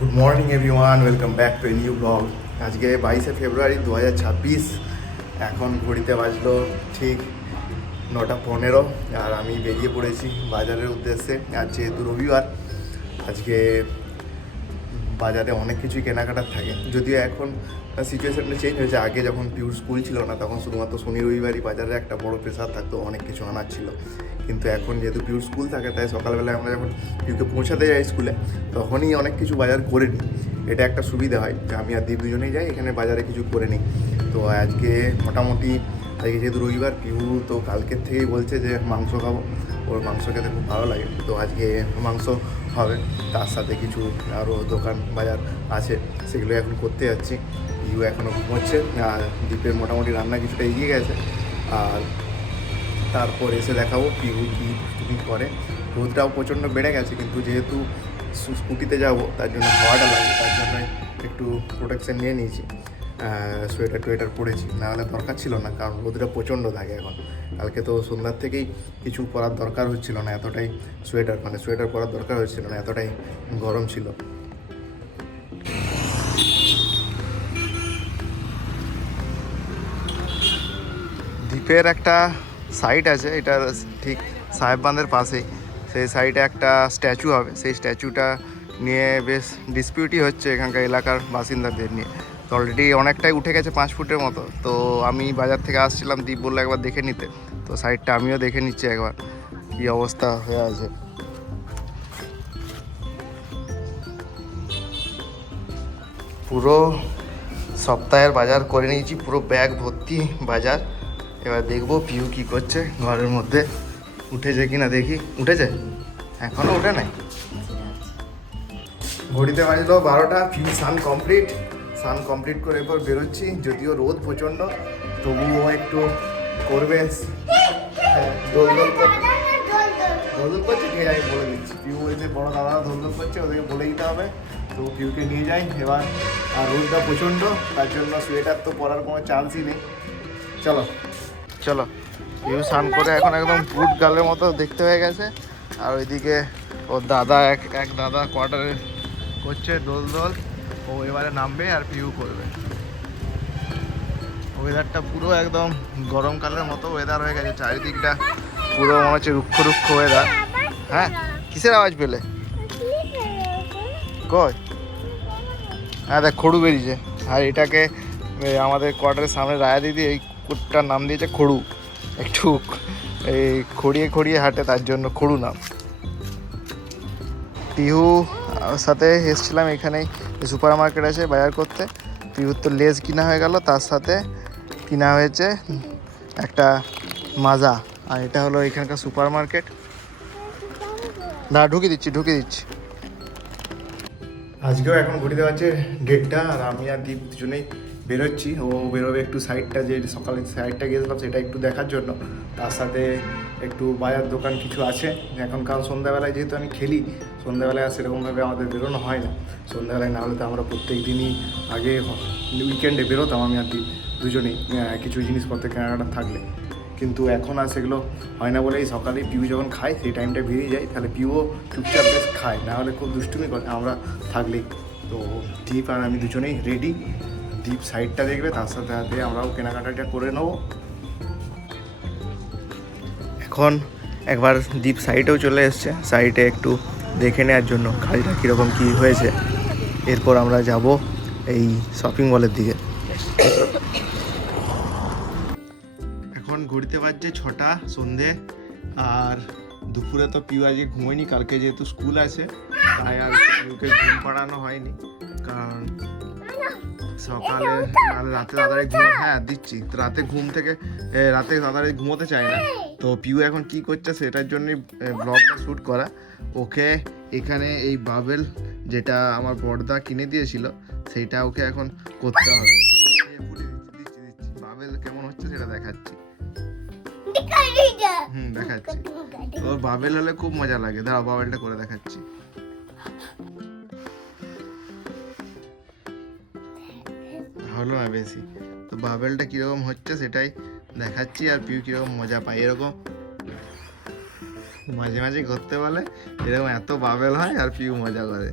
Good morning everyone, welcome back to a new blog. আজকে 22শে ফেব্রুয়ারি 2026। এখন ঘড়িতে বাজলো ঠিক 9:15 আর আমি বেরিয়ে পড়েছি বাজারের উদ্দেশ্যে। আর যেহেতু রবিবার, আজকে বাজারে অনেক কিছুই কেনাকাটার থাকে। যদিও এখন সিচুয়েশানটা চেঞ্জ হয়েছে। আগে যখন পিউর স্কুল ছিল না, তখন শুধুমাত্র শনি রবিবারই বাজারে একটা বড় প্রেশার থাকতো, অনেক কিছু আনার ছিল। কিন্তু এখন যেহেতু পিউর স্কুল থাকে, তাই সকালবেলায় আমরা যখন পিউকে পৌঁছাতে যাই স্কুলে, তখনই অনেক কিছু বাজার করে নিই। এটা একটা সুবিধা হয় যে আমি আর দীপ দুজনেই যাই, এখানে বাজারে কিছু করে নিই। তো আজকে মোটামুটি, আজকে যেহেতু রবিবার, পিউ তো কালকের থেকেই বলছে যে মাংস খাবো, ওর মাংস খেতে খুব ভালো লাগে। তো আজকে মাংস হবে, তার সাথে কিছু আরও দোকান বাজার আছে, সেগুলো এখন করতে যাচ্ছি। ইউ এখনও ঘুমোচ্ছে, আর দ্বীপের মোটামুটি রান্না কিছুটা এগিয়ে গেছে। আর তারপর এসে দেখাবো পিউ কী করে। রোদটাও প্রচণ্ড বেড়ে গেছে, কিন্তু যেহেতু স্কুটিতে যাব, তার জন্য হাওয়াটা লাগবে, তার জন্য একটু প্রোটেকশন নিয়ে নিয়েছি। সোয়েটার টোয়েটার পরেছি, নাহলে দরকার ছিল না, কারণ রোদটা প্রচণ্ড থাকে এখন। কালকে তো সন্ধ্যার থেকেই কিছু পরার দরকার হচ্ছিল না, এতটাই সোয়েটার পরার দরকার হচ্ছিল না, এতটাই গরম ছিল। দ্বীপের একটা সাইট আছে, এটা ঠিক সাহেব বাঁধের পাশেই। সেই সাইডে একটা স্ট্যাচু হবে, সেই স্ট্যাচুটা নিয়ে বেশ ডিসপিউটই হচ্ছে এখানকার এলাকার বাসিন্দাদের নিয়ে। তো অলরেডি অনেকটাই উঠে গেছে, 5 ফুটের মতো। তো আমি বাজার থেকে আসছিলাম, দ্বীপ বললো একবার দেখে নিতে। তো সাইডটা আমিও দেখে নিচ্ছি একবার কী অবস্থা হয়ে আছে। পুরো সপ্তাহের বাজার করে নিয়েছি, পুরো ব্যাগ ভর্তি বাজার। এবার দেখবো পিউ কী করছে ঘরের মধ্যে, উঠেছে কি না দেখি। উঠেছে? এখনও উঠে নাই। ঘড়িতে বাজলো 12টা, পিউ স্নান কমপ্লিট করে এরপর বেরোচ্ছি। যদিও রোদ প্রচণ্ড, তবুও একটু করবে। দোল করছে, ঠিক আছে, আমি বলে দিচ্ছি। পিউ এসে বড় দাদা দোল করছে, ওদেরকে বলে দিতে হবে। তো পিউকে নিয়ে যাই এবার। আর রোদটা প্রচণ্ড, তার জন্য সোয়েটার তো পরার কোনো চান্সই নেই। চলো চলো। পিউ স্নান করে এখন একদম বুট গালের মতো দেখতে হয়ে গেছে। আর ওইদিকে ওর দাদা এক দাদা কোয়ার্টারে করছে দোল। ও এবারে নামবে আর পিউ করবে। ওয়েদারটা পুরো একদম গরমকালের মতো ওয়েদার হয়ে গেছে, চারিদিকটা পুরো মনে হচ্ছে রুক্ষ ওয়েদার। হ্যাঁ, কিসের আওয়াজ পেলে? কই? হ্যাঁ দেখ, খড়ু বেরিয়েছে। আর এটাকে আমাদের কোয়ার্টারের সামনে রায়া দিদি এই কুটটার নাম দিয়েছে খড়ু। একটু এই খড়িয়ে হাঁটে, তার জন্য খড়ু নাম। পিহু সাথে এসেছিলাম এখানেই, সুপার মার্কেট আছে বাজার করতে। পিহুর তো লেজ কিনা হয়ে গেল, তার সাথে কিনা হয়েছে একটা মাজা। আর এটা হলো এখানকার সুপার মার্কেট। ঢুকিয়ে দিচ্ছি। আজকেও এখন ঘুরতে পারছে 1:30, আর আমি আর দীপ দুজনেই বেরোচ্ছি। ও বেরোবে একটু সাইডটা, যে সকালে সাইডটা গিয়েছিলাম সেটা একটু দেখার জন্য। তার সাথে একটু বাজার দোকান কিছু আছে এখন, কারণ সন্ধ্যাবেলায় যেহেতু আমি খেলি, সন্ধ্যাবেলায় আর সেরকমভাবে আমাদের বেরোনো হয় না। সন্ধ্যাবেলায় না হলে তো আমরা প্রত্যেক দিনই আগে উইকেন্ডে বেরোতাম আমি আর দীপ দুজনেই, কিছু জিনিসপত্র কেনাকাটা থাকলে। কিন্তু এখন আর সেগুলো হয় না বলেই সকালে পিউ যখন খায় সেই টাইমটা বেরিয়ে যায়, তাহলে পিউও চুপচাপ বেশ খায়, না হলে খুব দুষ্টুমি করে আমরা থাকলেই। তো দীপ আর আমি দুজনেই রেডি। দীপ সাইডটা দেখবে, তার সাথে সাথে আমরাও কেনাকাটাটা করে নেবো। এখন একবার দীপ সাইডেও চলে এসছে, সাইডে একটু দেখে নেওয়ার জন্য কাজটা কীরকম কী হয়েছে। এরপর আমরা যাব এই শপিং মলের দিকে। এখন ঘুরতে পারছে 6টা সন্ধে। আর দুপুরে তো পিউ আজকে ঘুমোয়নি, কালকে যেহেতু স্কুল আছে তাই আর পিউকে ঘুম পাড়ানো হয়নি। কারণ সকালে রাতে তাড়াতাড়ি হ্যাঁ দিচ্ছি, রাতে রাতে তাড়াতাড়ি ঘুমোতে চায় না। তো পিউ এখন কি করছে সেটার জন্যই ব্লগটা শ্যুট করা। ওকে এখানে এই বাবেল, যেটা আমার বড়দা কিনে দিয়েছিল, সেইটা ওকে এখন করতে হবে। দিচ্ছি বাবেল কেমন হচ্ছে সেটা দেখাচ্ছি। দেখাচ্ছি। ওর বাবেল হলে খুব মজা লাগে, দাঁড়াও বাবেলটা করে দেখাচ্ছি। হলো না বেশি, তো বাবেলটা কিরকম হচ্ছে সেটাই দেখাচ্ছি। আর পিউ কিরকম মজা পায়, এরকম মাঝে মাঝে করতে বলে, এরকম এত বাবেল হয় আর পিউ মজা করে।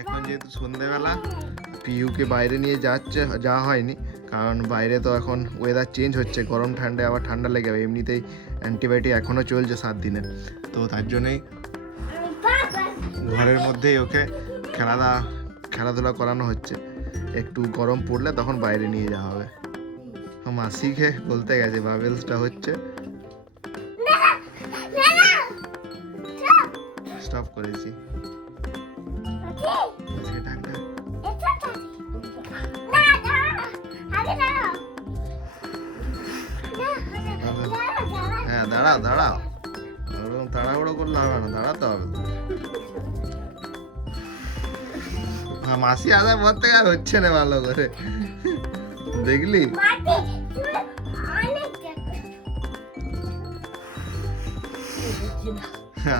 এখন যেহেতু সন্ধ্যেবেলা পিউকে বাইরে নিয়ে যাওয়া হয়নি, কারণ বাইরে তো এখন ওয়েদার চেঞ্জ হচ্ছে, গরম ঠান্ডায় আবার ঠান্ডা লেগে যাবে, এমনিতেই অ্যান্টিবায়োটিক এখনও চলছে 7 দিনের, তো তার জন্যই ঘরের মধ্যেই ওকে খেলাধুলা করানো হচ্ছে। একটু গরম পড়লে তখন বাইরে নিয়ে যাওয়া হবে। মাসিকে বলতে গেছে বাবেলসটা হচ্ছে, স্টপ করেছি। হ্যাঁ দাঁড়াও দাঁড়াও, তাড়াহুড়ো করলে হবে না, দাঁড়াতে হবে। মাসি আসার পর থেকে আর হচ্ছে না ভালো করে, দেখলি?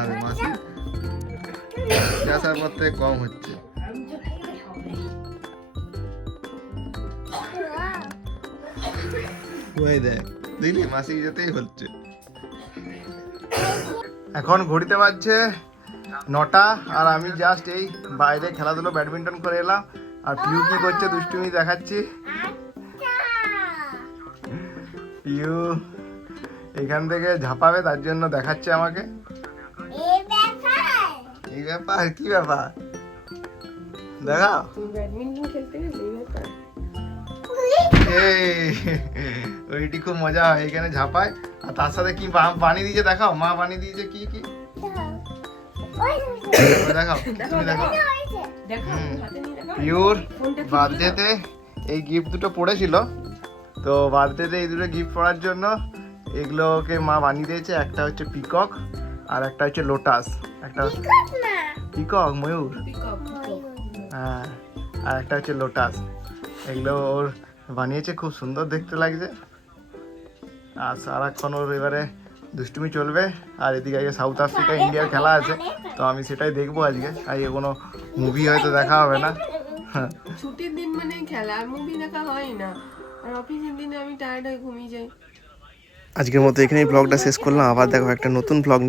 আরে মাসি আসার পর থেকে কম হচ্ছে। ওই দেখ, দেখলি মাসি যেতেই হচ্ছে। এখন ঘড়িতে বাজছে 9টা, আর আমি জাস্ট এই বাইরে খেলাধুলো ব্যাডমিন্টন করে এলাম। আর পিউ কি করছে দুষ্টুমি দেখাচ্ছি। পিউ এখান থেকে ঝাঁপাবে, তার জন্য দেখাচ্ছে আমাকে। এই ব্যাপার, কি ব্যাপার দেখাও। ব্যাডমিন্টন খেলতে গেলে এই ব্যাপার। ওইটি খুব মজা হয়, এখানে ঝাঁপায়। আর তার সাথে কি বানিয়ে দিয়েছে দেখাও, মা বানিয়ে দিয়েছে কি কি দেখাও, তুমি দেখাও। পিওর বার্থডেতে এই গিফট দুটো পড়েছিল, তো বার্থডেতে এই দুটো গিফট পড়ার জন্য এগুলোকে মা বানিয়ে দিয়েছে। একটা হচ্ছে পিকক আর একটা হচ্ছে লোটাস। একটা পিকক ময়ূর, হ্যাঁ, আর একটা হচ্ছে লোটাস। এগুলো ওর বানিয়েছে, খুব সুন্দর দেখতে লাগছে। আর সারাক্ষণ ওর এবারে দুষ্টুমি চলবে। আর এদিকে আজকে সাউথ আফ্রিকা ইন্ডিয়ার খেলা আছে, তো আমি সেটাই দেখবো আজকে। আজকে কোনো মুভি হয়তো দেখা হবে না। ছুটির দিন মানে খেলা, আর মুভি দেখা হয় না। আর অফিসের দিনে আমি টায়ার্ড হয়ে ঘুমিয়ে যাই। আজকের মতো এখানেই ব্লগটা শেষ করলাম, আবার দেখো একটা নতুন ব্লগ নিয়ে।